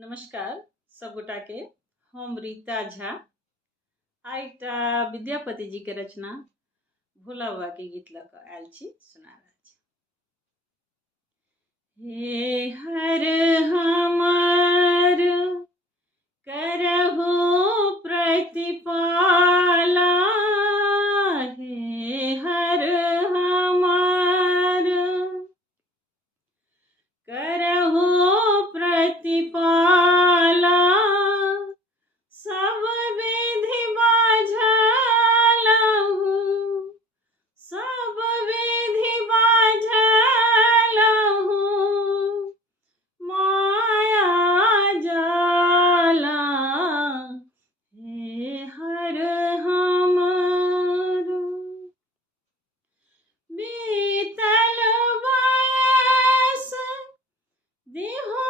नमस्कार सब गोटा के। हम रीता झा आईटा विद्यापति जी के रचना भोला बाबा के गीत लग आयल छी सुना रहल छी। हे हर हमर करहु प्रतिपाला, हे हर हमर करहु प्रतिपाला, सब विधि बाझलहु, सब विधि बाझलहु, माया जाला, हे हर हमर बीतल बयस देहो